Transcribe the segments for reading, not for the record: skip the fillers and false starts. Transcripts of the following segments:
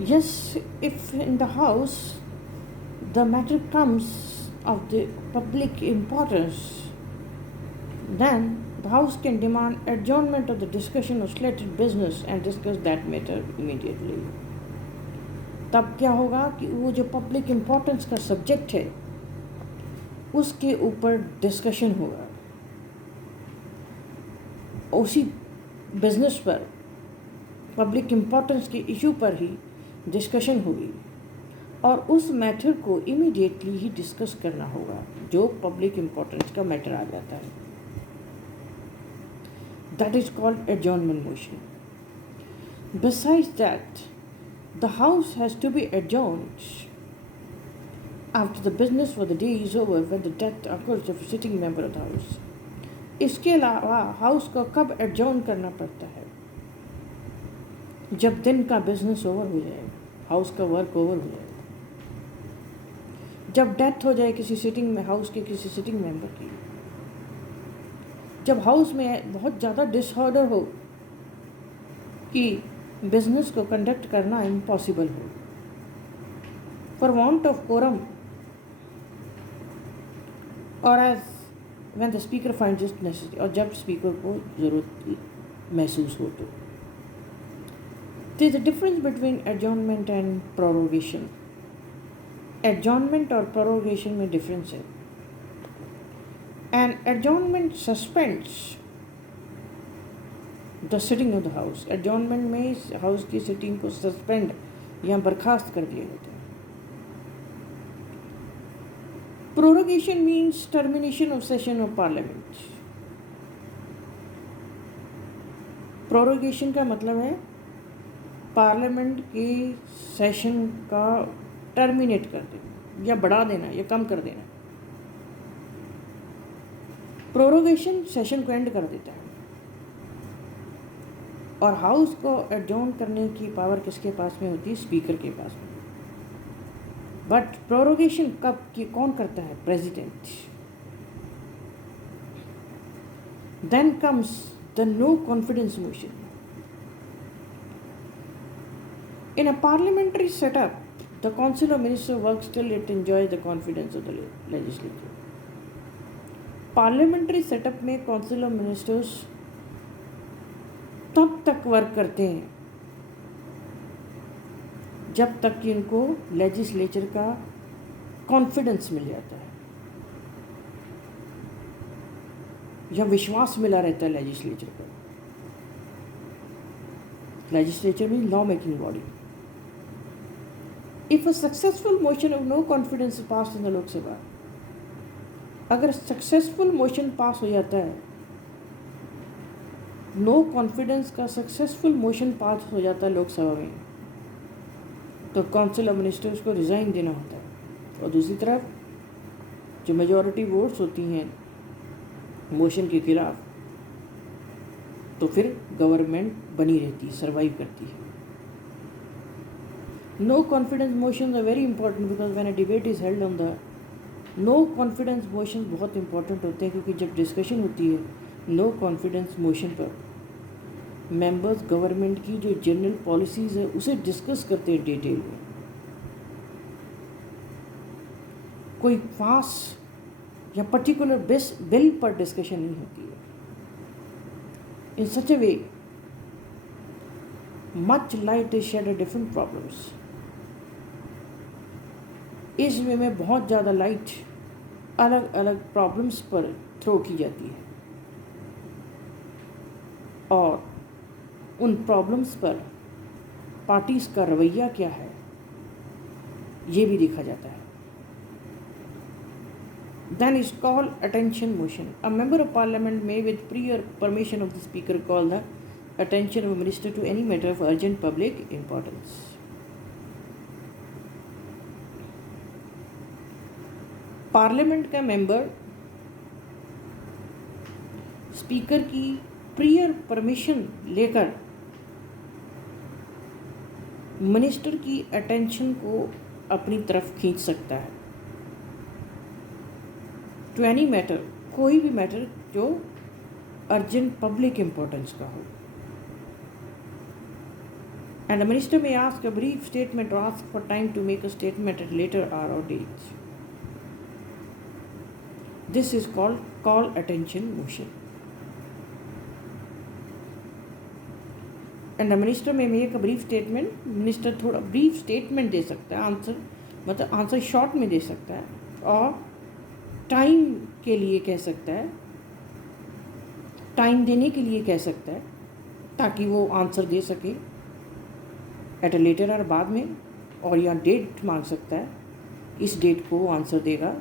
Yes, if in the House the matter comes of the public importance, then the House can demand adjournment of the discussion of slated business and discuss that matter immediately. तब क्या होगा कि वो जो public importance का subject है उसके ऊपर डिस्कशन होगा, उसी बिजनेस पर पब्लिक इम्पोर्टेंस के इशू पर ही डिस्कशन होगी और उस मैटर को इमीडिएटली ही डिस्कस करना होगा जो पब्लिक इम्पोर्टेंस का मैटर आ जाता है. That is called adjournment motion. Besides that the house has to be adjourned after the business for the day is over when the death occurs of a sitting member of the house. इसके अलावा house को कब adjourn करना पड़ता है? जब दिन का बिजनेस ओवर हो जाए, हाउस का वर्क ओवर हो जाए, जब डेथ हो जाए किसी सिटिंग में, हाउस के किसी सिटिंग मेंबर की, जब हाउस में बहुत ज़्यादा डिसऑर्डर हो कि बिजनेस को कंडक्ट करना इम्पॉसिबल हो, फॉर वांट ऑफ कोरम और as when the speaker finds it necessary, और जब स्पीकर को ज़रूरत महसूस हो तो. There is a difference between adjournment and prorogation. Adjournment और प्रोरोगेशन में डिफरेंस है. And adjournment suspends the sitting of the house. Adjournment में हाउस की सिटिंग को सस्पेंड या बर्खास्त कर दिया जाता है. Prorogation means termination of session of parliament. Prorogation का मतलब है पार्लियामेंट के सेशन का टर्मिनेट कर देना या बढ़ा देना या कम कर देना. प्रोरोगेशन सेशन को एंड कर देता है और हाउस को एडजॉर्न करने की पावर किसके पास में होती है? स्पीकर के पास में. बट प्रोरोगेशन कब की कौन करता है? President. Then comes the no confidence motion. In a parliamentary setup, the Council of Ministers works till it enjoys the confidence of the legislature. Parliamentary setup में काउंसिल ऑफ मिनिस्टर्स तब तक work करते हैं जब तक कि उनको लेजिस्लेचर का कॉन्फिडेंस मिल जाता है या विश्वास मिला रहता है लेजिस्लेचर पर. Legislature mean law making body. If a successful motion of no confidence is passed in the Lok Sabha, अगर सक्सेसफुल मोशन पास हो जाता है, नो कॉन्फिडेंस का सक्सेसफुल मोशन पास हो जाता है लोकसभा में, तो काउंसिल ऑफ मिनिस्टर्स को रिज़ाइन देना होता है. और दूसरी तरफ जो मेजॉरिटी वोट्स होती हैं मोशन के खिलाफ, तो फिर गवर्नमेंट बनी रहती है, सर्वाइव करती है. No confidence motions are very important because when a debate is held on the no confidence motions बहुत important होते हैं, क्योंकि जब डिस्कशन होती है नो कॉन्फिडेंस मोशन पर मेंबर्स गवर्नमेंट की जो जनरल पॉलिसीज़ है उसे डिस्कस करते हैं डिटेल में. कोई खास या पर्टिकुलर बिल पर डिस्कशन नहीं होती है. In such a way much light is shed on different problems. इस वे में बहुत ज़्यादा लाइट अलग अलग प्रॉब्लम्स पर थ्रो की जाती है और उन प्रॉब्लम्स पर पार्टीज का रवैया क्या है ये भी देखा जाता है. Then is called attention motion. A member of parliament may with prior permission of the speaker call the attention of a minister to any matter of urgent public importance. Parliament का मेंबर स्पीकर की prior permission लेकर minister की attention को अपनी तरफ खींच सकता है टू एनी मैटर, कोई भी मैटर जो अर्जेंट पब्लिक इम्पोर्टेंस का हो. And the minister may ask a brief statement or ask for time to make a statement at later hour or date. This is called call attention motion. And the minister may make a brief statement. Minister थोड़ा brief statement दे सकता है, answer मतलब answer short में दे सकता है, और time के लिए कह सकता है, टाइम देने के लिए कह सकता है ताकि वो आंसर दे सके एट अ लेटर और बाद में, और या डेट मांग सकता है, इस डेट को आंसर देगा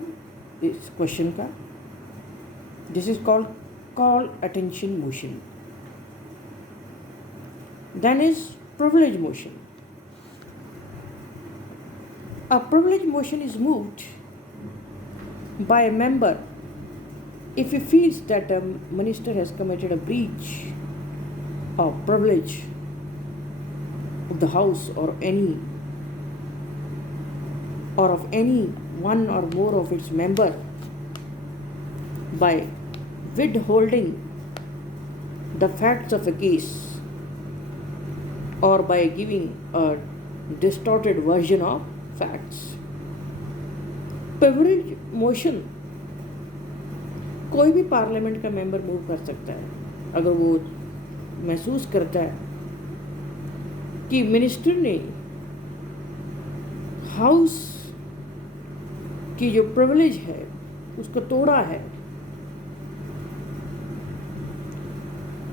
इस क्वेश्चन का. This is called call attention motion. Then is privilege motion. A privilege motion is moved by a member if he feels that a minister has committed a breach of privilege of the house or of any one or more of its member by withholding the facts of a case or by giving a distorted version of facts. Privilege motion कोई भी parliament का member move कर सकता है अगर वो महसूस करता है कि मिनिस्टर ने हाउस की जो प्रिविलेज है उसको तोड़ा है,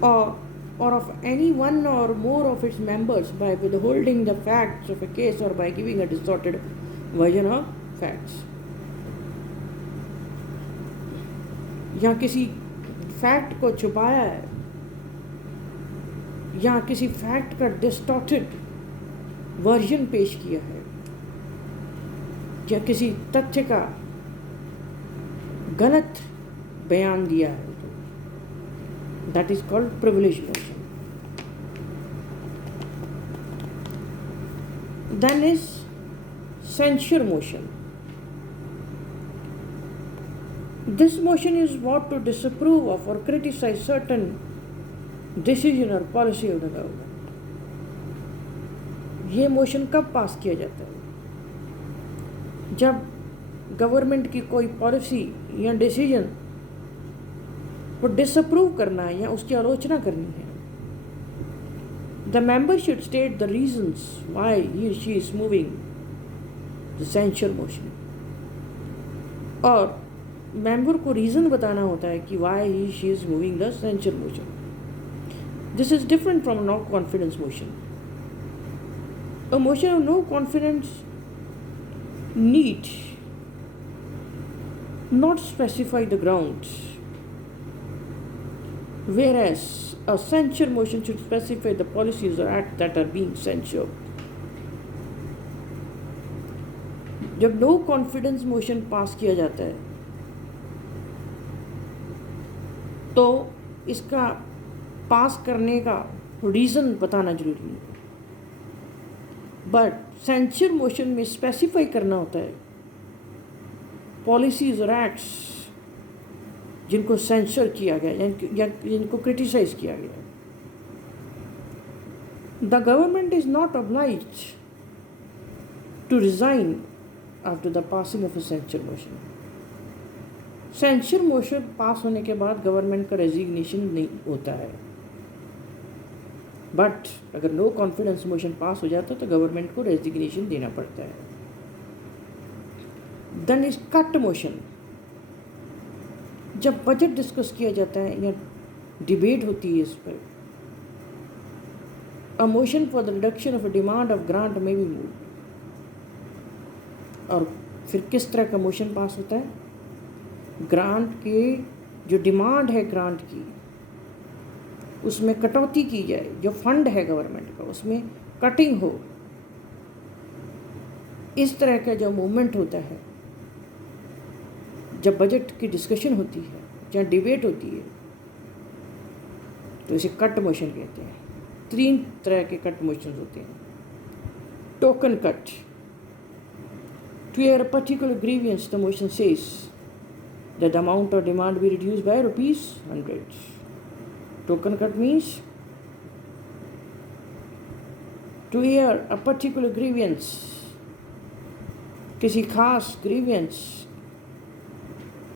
or of any one or more of its members by withholding the facts of a case or by giving a distorted version of facts. या किसी फैक्ट को छुपाया है, या किसी फैक्ट का डिस्टॉर्टेड वर्जन पेश किया है, या किसी तथ्य का गलत बयान दिया है, that is called privilege motion. Then is censure motion. This motion is what to disapprove of or criticize certain decision or policy of the government. ये मोशन कब पास किया जाता है? जब गवर्नमेंट की कोई पॉलिसी या डिसीजन को डिसअप्रूव करना है या उसकी आलोचना करनी है. The member should state the reasons why he she is moving the censure motion. और मेंबर को रीज़न बताना होता है कि why he she is moving the censure motion. This is different from no confidence motion. A motion of no confidence need not specify the grounds, whereas a censure motion should specify the policies or acts that are being censured. जब no confidence motion pass किया जाता है तो इसका पास करने का reason बताना जरूरी है, बट सेंसर मोशन में स्पेसिफाई करना होता है पॉलिसीज और एक्ट्स जिनको सेंसर किया गया या जिनको क्रिटिसाइज किया गया. The government is not obliged to resign after the passing of a censure motion. Censure motion pass होने के बाद गवर्नमेंट का रेजिग्नेशन नहीं होता है, बट अगर नो कॉन्फिडेंस मोशन पास हो जाता है तो गवर्नमेंट को रेजिग्नेशन देना पड़ता है. Then is cut motion. जब बजट डिस्कस किया जाता है या डिबेट होती है इस पर, a motion for the reduction of a demand of grant में भी मूव. और फिर किस तरह का मोशन पास होता है? ग्रांट के जो डिमांड है ग्रांट की उसमें कटौती की जाए, जो फंड है गवर्नमेंट का उसमें कटिंग हो. इस तरह का जो मूवमेंट होता है जब बजट की डिस्कशन होती है या डिबेट होती है तो इसे कट मोशन कहते हैं. 3 तरह के कट मोशन होते हैं. Token cut. To hear a particular grievance, the motion says that the amount of demand be reduced by ₹100. Token cut means to hear a particular grievance, किसी खास grievance